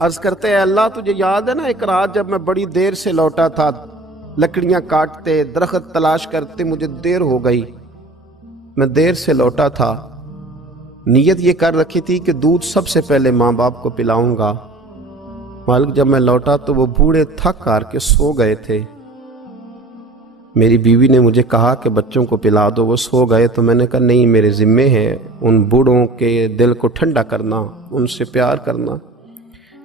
عرض کرتے ہیں اللہ تجھے یاد ہے نا ایک رات جب میں بڑی دیر سے لوٹا تھا، لکڑیاں کاٹتے درخت تلاش کرتے مجھے دیر ہو گئی، میں دیر سے لوٹا تھا، نیت یہ کر رکھی تھی کہ دودھ سب سے پہلے ماں باپ کو پلاؤں گا۔ مالک جب میں لوٹا تو وہ بوڑھے تھک ہار کے سو گئے تھے۔ میری بیوی نے مجھے کہا کہ بچوں کو پلا دو، وہ سو گئے، تو میں نے کہا نہیں، میرے ذمے ہے ان بوڑھوں کے دل کو ٹھنڈا کرنا، ان سے پیار کرنا۔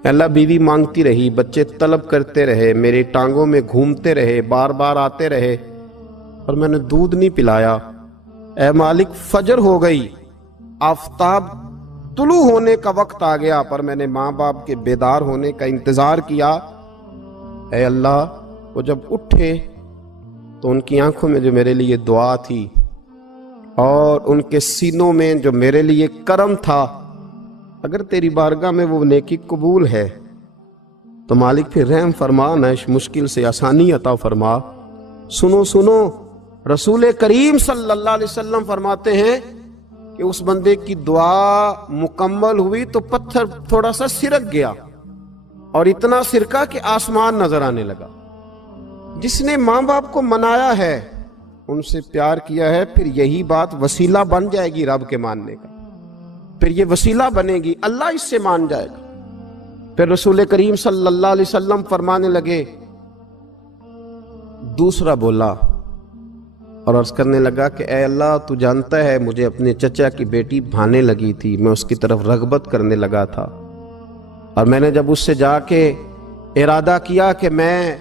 اللہ بیوی مانگتی رہی، بچے طلب کرتے رہے، میری ٹانگوں میں گھومتے رہے، بار بار آتے رہے، اور میں نے دودھ نہیں پلایا۔ اے مالک فجر ہو گئی، آفتاب طلوع ہونے کا وقت آ گیا، پر میں نے ماں باپ کے بیدار ہونے کا انتظار کیا۔ اے اللہ وہ جب اٹھے تو ان کی آنکھوں میں جو میرے لیے دعا تھی اور ان کے سینوں میں جو میرے لیے کرم تھا، اگر تیری بارگاہ میں وہ نیکی قبول ہے تو مالک پھر رحم فرما، نہ اس مشکل سے آسانی عطا فرما۔ سنو سنو، رسول کریم صلی اللہ علیہ وسلم فرماتے ہیں کہ اس بندے کی دعا مکمل ہوئی تو پتھر تھوڑا سا سرک گیا، اور اتنا سرکا کہ آسمان نظر آنے لگا۔ جس نے ماں باپ کو منایا ہے، ان سے پیار کیا ہے، پھر یہی بات وسیلہ بن جائے گی رب کے ماننے کا، پھر یہ وسیلہ بنے گی، اللہ اس سے مان جائے گا۔ پھر رسول کریم صلی اللہ علیہ وسلم فرمانے لگے، دوسرا بولا اور عرض کرنے لگا کہ اے اللہ تو جانتا ہے مجھے اپنے چچا کی بیٹی بھانے لگی تھی، میں اس کی طرف رغبت کرنے لگا تھا، اور میں نے جب اس سے جا کے ارادہ کیا کہ میں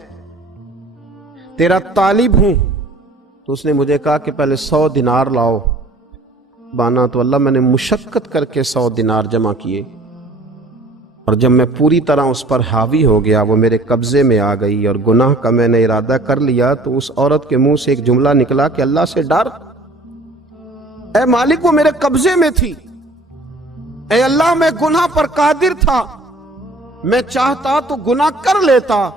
تیرا طالب ہوں، تو اس نے مجھے کہا کہ پہلے 100 دینار لاؤ بانا، تو اللہ میں نے مشقت کر کے 100 دینار جمع کیے، اور جب میں پوری طرح اس پر حاوی ہو گیا، وہ میرے قبضے میں آ گئی اور گناہ کا میں نے ارادہ کر لیا، تو اس عورت کے منہ سے ایک جملہ نکلا کہ اللہ سے ڈر، اے مالک وہ میرے قبضے میں تھی، اے اللہ میں گناہ پر قادر تھا، میں چاہتا تو گناہ کر لیتا،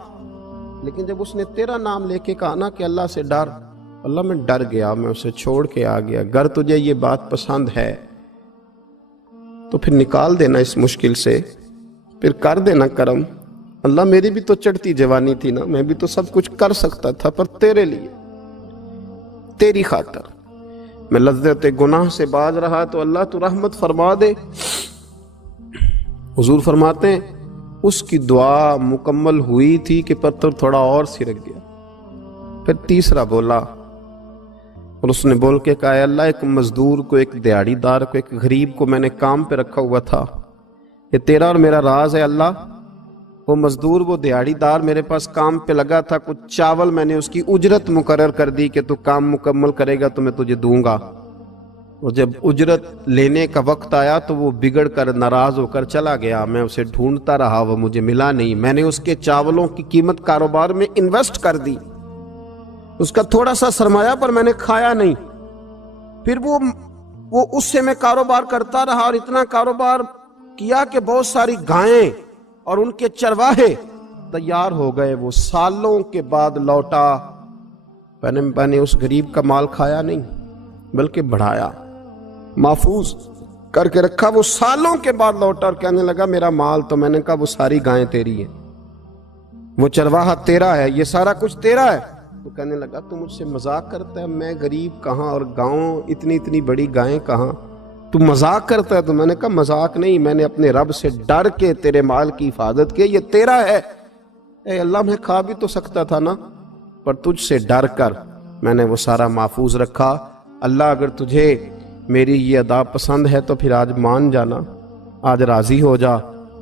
لیکن جب اس نے تیرا نام لے کے کہا نا کہ اللہ سے ڈر، اللہ میں ڈر گیا، میں اسے چھوڑ کے آ گیا۔ اگر تجھے یہ بات پسند ہے تو پھر نکال دینا اس مشکل سے، پھر کر دینا کرم۔ اللہ میری بھی تو چڑھتی جوانی تھی نا، میں بھی تو سب کچھ کر سکتا تھا، پر تیرے لیے، تیری خاطر میں لذت گناہ سے باز رہا، تو اللہ تو رحمت فرما دے۔ حضور فرماتے ہیں اس کی دعا مکمل ہوئی تھی کہ پتھر تھوڑا اور سرک گیا۔ پھر تیسرا بولا اور اس نے بول کے کہا، اے اللہ ایک مزدور کو، ایک دیہڑی دار کو، ایک غریب کو میں نے کام پہ رکھا ہوا تھا، یہ تیرا اور میرا راز ہے اللہ۔ وہ مزدور، وہ دیہڑی دار میرے پاس کام پہ لگا تھا، کچھ چاول میں نے اس کی اجرت مقرر کر دی کہ تو کام مکمل کرے گا تو میں تجھے دوں گا، اور جب اجرت لینے کا وقت آیا تو وہ بگڑ کر ناراض ہو کر چلا گیا، میں اسے ڈھونڈتا رہا، وہ مجھے ملا نہیں، میں نے اس کے چاولوں کی قیمت کاروبار میں انویسٹ کر دی، اس کا تھوڑا سا سرمایہ پر میں نے کھایا نہیں، پھر وہ اس سے میں کاروبار کرتا رہا، اور اتنا کاروبار کیا کہ بہت ساری گائیں اور ان کے چرواہے تیار ہو گئے، وہ سالوں کے بعد لوٹا، میں نے اس غریب کا مال کھایا نہیں بلکہ بڑھایا، محفوظ کر کے رکھا، وہ سالوں کے بعد لوٹا اور کہنے لگا میرا مال، تو میں نے کہا وہ ساری گائیں تیری ہیں، وہ چرواہا تیرا ہے، یہ سارا کچھ تیرا ہے، تو کہنے لگا تو مجھ سے مذاق کرتا ہے، میں غریب کہاں اور گاؤں اتنی بڑی گائیں کہاں، تو مذاق کرتا ہے؟ تو میں نے کہا مذاق نہیں، میں نے اپنے رب سے ڈر کے تیرے مال کی حفاظت کی، یہ تیرا ہے۔ اے اللہ میں کھا بھی تو سکتا تھا نا، پر تجھ سے ڈر کر میں نے وہ سارا محفوظ رکھا۔ اللہ اگر تجھے میری یہ ادا پسند ہے تو پھر آج مان جانا، آج راضی ہو جا۔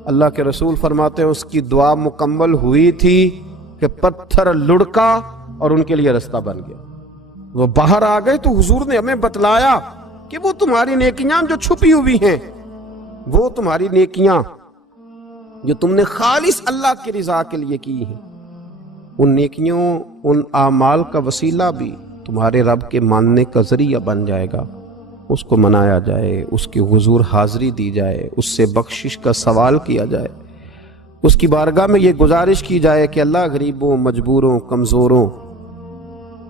اللہ کے رسول فرماتے ہیں اس کی دعا مکمل ہوئی تھی کہ پتھر لڑکا اور ان کے لیے رستہ بن گیا، وہ باہر آ گئے، تو حضور نے ہمیں بتلایا کہ وہ تمہاری نیکیاں جو چھپی ہوئی ہیں، وہ تمہاری نیکیاں جو تم نے خالص اللہ کی رضا کے لیے کی ہیں، ان نیکیوں، ان اعمال کا وسیلہ بھی تمہارے رب کے ماننے کا ذریعہ بن جائے گا، اس کو منایا جائے، اس کی حضور حاضری دی جائے، اس سے بخشش کا سوال کیا جائے، اس کی بارگاہ میں یہ گزارش کی جائے کہ اللہ غریبوں، مجبوروں، کمزوروں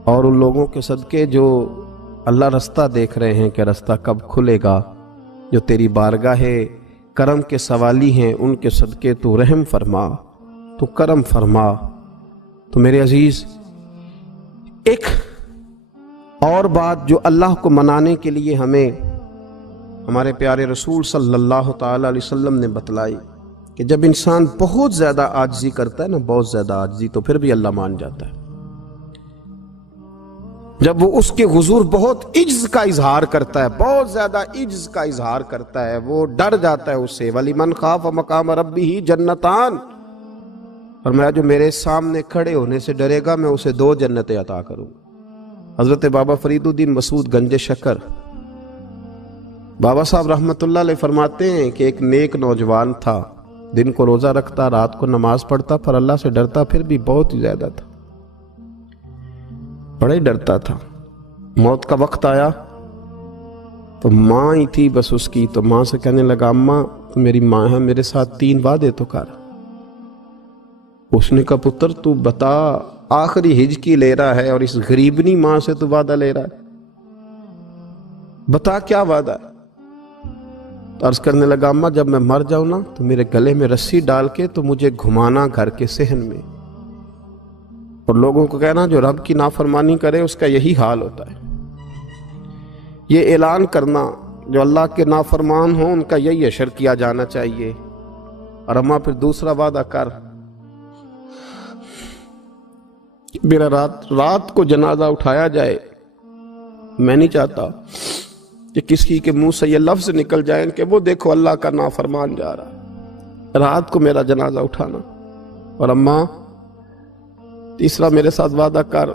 اور ان لوگوں کے صدقے جو اللہ رستہ دیکھ رہے ہیں کہ رستہ کب کھلے گا، جو تیری بارگاہ کرم کے سوالی ہیں ان کے صدقے تو رحم فرما، تو کرم فرما۔ تو میرے عزیز، ایک اور بات جو اللہ کو منانے کے لیے ہمیں ہمارے پیارے رسول صلی اللہ تعالی علیہ وسلم نے بتلائی کہ جب انسان بہت زیادہ عاجزی کرتا ہے نا، بہت زیادہ عاجزی، تو پھر بھی اللہ مان جاتا ہے۔ جب وہ اس کے حضور بہت عجز کا اظہار کرتا ہے، بہت زیادہ عجز کا اظہار کرتا ہے، وہ ڈر جاتا ہے اس سے۔ وَلِمَنْ خَافَ مَقَامَ رَبِّهِ جَنَّتَانِ، فرمایا جو میرے سامنے کھڑے ہونے سے ڈرے گا میں اسے 2 جنتیں عطا کروں۔ حضرت بابا فرید الدین مسعود گنج شکر بابا صاحب رحمۃ اللہ علیہ فرماتے ہیں کہ ایک نیک نوجوان تھا، دن کو روزہ رکھتا، رات کو نماز پڑھتا، پر اللہ سے ڈرتا پھر بھی بہت ہی زیادہ تھا، بڑا ہی ڈرتا تھا۔ موت کا وقت آیا تو ماں ہی تھی بس اس کی، تو ماں سے کہنے لگا اماں تو میری ماں ہے، میرے ساتھ 3 وعدے تو کر۔ اس نے کہا پتر تو بتا، آخری ہج کی لے رہا ہے اور اس غریبنی ماں سے تو وعدہ لے رہا ہے، بتا کیا وعدہ ہے؟ تو عرض کرنے لگا اماں جب میں مر جاؤں نا تو میرے گلے میں رسی ڈال کے تو مجھے گھمانا گھر کے صحن میں، اور لوگوں کو کہنا جو رب کی نافرمانی کرے اس کا یہی حال ہوتا ہے۔ یہ اعلان کرنا جو اللہ کے نافرمان ہوں ان کا یہی حشر کیا جانا چاہیے۔ اور اماں پھر دوسرا وعدہ کر، میرا رات کو جنازہ اٹھایا جائے، میں نہیں چاہتا کہ کسی کے منہ سے یہ لفظ نکل جائیں کہ وہ دیکھو اللہ کا نافرمان جا رہا ہے، رات کو میرا جنازہ اٹھانا۔ اور اماں تیسرا میرے ساتھ وعدہ کر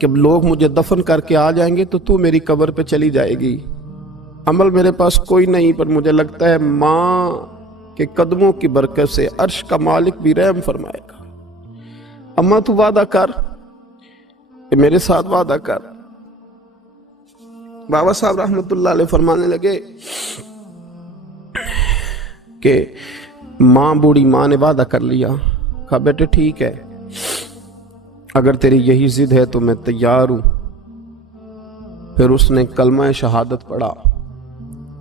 کہ لوگ مجھے دفن کر کے آ جائیں گے تو میری قبر پہ چلی جائے گی، عمل میرے پاس کوئی نہیں، پر مجھے لگتا ہے ماں کے قدموں کی برکت سے عرش کا مالک بھی رحم فرمائے گا۔ اماں تو وعدہ کر کہ میرے ساتھ وعدہ کر۔ بابا صاحب رحمۃ اللہ علیہ فرمانے لگے کہ ماں، بوڑھی ماں نے وعدہ کر لیا، کہا بیٹے ٹھیک ہے، اگر تیری یہی ضد ہے تو میں تیار ہوں۔ پھر اس نے کلمہ شہادت پڑھا،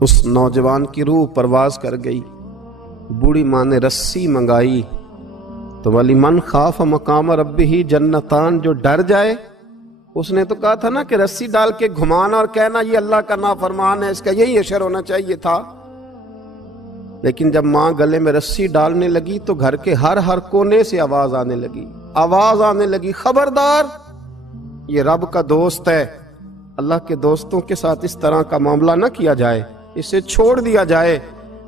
اس نوجوان کی روح پرواز کر گئی۔ بوڑھی ماں نے رسی منگائی تو وَلِمَنْ خَافَ مَقَامَ رَبِّهِ جَنَّتَانِ، جو ڈر جائے، اس نے تو کہا تھا نا کہ رسی ڈال کے گھمانا اور کہنا یہ اللہ کا نافرمان ہے، اس کا یہی حشر ہونا چاہیے تھا۔ لیکن جب ماں گلے میں رسی ڈالنے لگی تو گھر کے ہر کونے سے آواز آنے لگی، خبردار یہ رب کا دوست ہے، اللہ کے دوستوں کے ساتھ اس طرح کا معاملہ نہ کیا جائے، اسے چھوڑ دیا جائے۔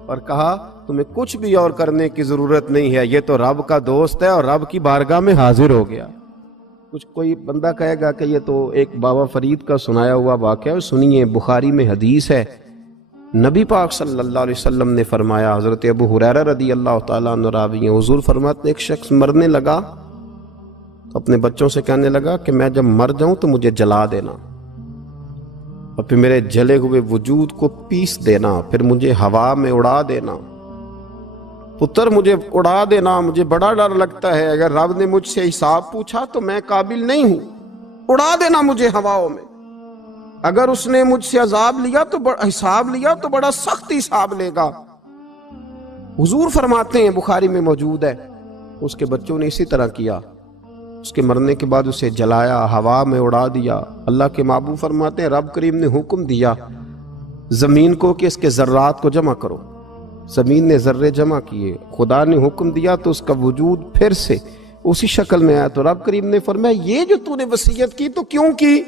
اور کہا تمہیں کچھ بھی اور کرنے کی ضرورت نہیں ہے، یہ تو رب کا دوست ہے اور رب کی بارگاہ میں حاضر ہو گیا۔ کچھ کوئی بندہ کہے گا کہ یہ تو ایک بابا فرید کا سنایا ہوا واقعہ ہے، سنیے، بخاری میں حدیث ہے، نبی پاک صلی اللہ علیہ وسلم نے فرمایا، حضرت ابو ہریرہ رضی اللہ تعالیٰ عنہ راوی ہیں، حضور فرماتے ایک شخص مرنے لگا تو اپنے بچوں سے کہنے لگا کہ میں جب مر جاؤں تو مجھے جلا دینا، اور پھر میرے جلے ہوئے وجود کو پیس دینا، پھر مجھے ہوا میں اڑا دینا، پتر مجھے اڑا دینا، مجھے بڑا ڈر لگتا ہے، اگر رب نے مجھ سے حساب پوچھا تو میں قابل نہیں ہوں، اڑا دینا مجھے ہواؤں میں، اگر اس نے مجھ سے عذاب لیا تو حساب لیا تو بڑا سخت حساب لے گا۔ حضور فرماتے ہیں، بخاری میں موجود ہے، اس کے بچوں نے اسی طرح کیا، اس کے مرنے کے بعد اسے جلایا، ہوا میں اڑا دیا۔ اللہ کے محبوب فرماتے ہیں رب کریم نے حکم دیا زمین کو کہ اس کے ذرات کو جمع کرو، زمین نے ذرے جمع کیے، خدا نے حکم دیا تو اس کا وجود پھر سے اسی شکل میں آیا، تو رب کریم نے فرمایا یہ جو تو نے وصیت کی تو کیوں کی؟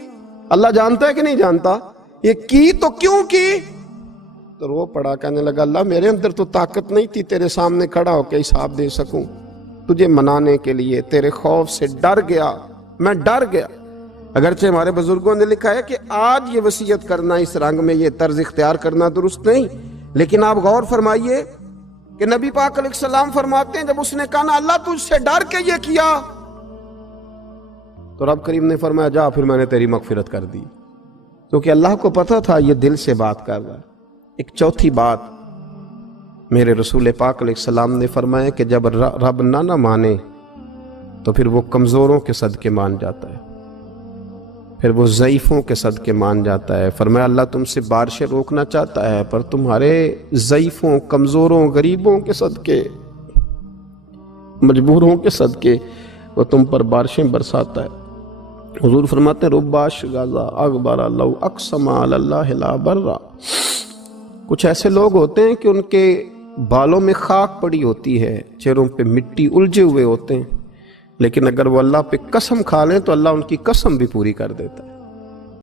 اللہ جانتا ہے کہ نہیں جانتا؟ یہ کی تو کیوں کی؟ تو رو پڑا، کہنے لگا اللہ میرے اندر تو طاقت نہیں تھی تیرے سامنے کھڑا ہو کے حساب دے سکوں، تجھے منانے کے لیے تیرے خوف سے ڈر گیا، میں ڈر گیا۔ اگرچہ ہمارے بزرگوں نے لکھا ہے کہ آج یہ وصیت کرنا، اس رنگ میں یہ طرز اختیار کرنا درست نہیں، لیکن آپ غور فرمائیے کہ نبی پاک علیہ السلام فرماتے ہیں جب اس نے کہا نا اللہ تجھ سے ڈر کے یہ کیا، تو رب کریم نے فرمایا جا پھر میں نے تیری مغفرت کر دی، کیونکہ اللہ کو پتا تھا یہ دل سے بات کر رہا ہے۔ ایک چوتھی بات میرے رسول پاک علیہ السلام نے فرمایا کہ جب رب نہ مانے تو پھر وہ کمزوروں کے صدقے مان جاتا ہے۔ پھر وہ ضعیفوں کے صدقے مان جاتا ہے۔ فرمایا اللہ تم سے بارشیں روکنا چاہتا ہے، پر تمہارے ضعیفوں، کمزوروں، غریبوں کے صدقے، مجبوروں کے صدقے وہ تم پر بارشیں برساتا ہے۔ حضور فرماتے ہیں رباش غازہ اغبر لو اقسم علی اللہ لا برا۔ کچھ ایسے لوگ ہوتے ہیں کہ ان کے بالوں میں خاک پڑی ہوتی ہے، چہروں پہ مٹی الجھے ہوئے ہوتے ہیں، لیکن اگر وہ اللہ پہ قسم کھا لیں تو اللہ ان کی قسم بھی پوری کر دیتا ہے۔